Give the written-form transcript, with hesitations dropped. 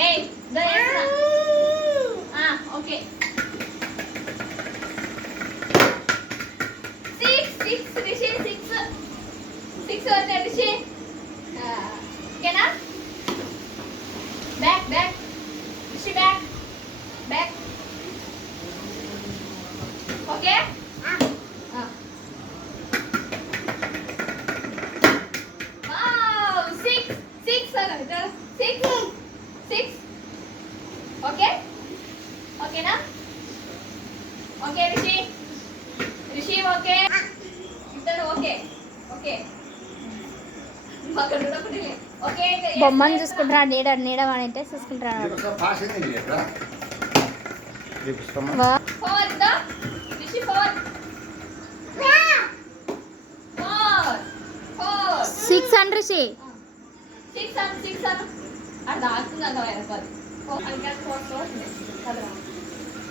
ఏయ్ దో చేస్తున్నా ఓకే 6 రిషి 6 వస్తే రిషి ఓకేనా back Rishi back okay wow 6 అలా 6 ఓకే ఓకేనా ఓకే రిషి ఓకే ఇద్దరు ఓకే ఓకే ఓకే బొమ్మను చూసుకుంటారా నీడ వాడంటే చూసుకుంటారా రిషి 6 అండ్ రిషి 6 అది దాక్కుతుంది అంత వైరస్ అది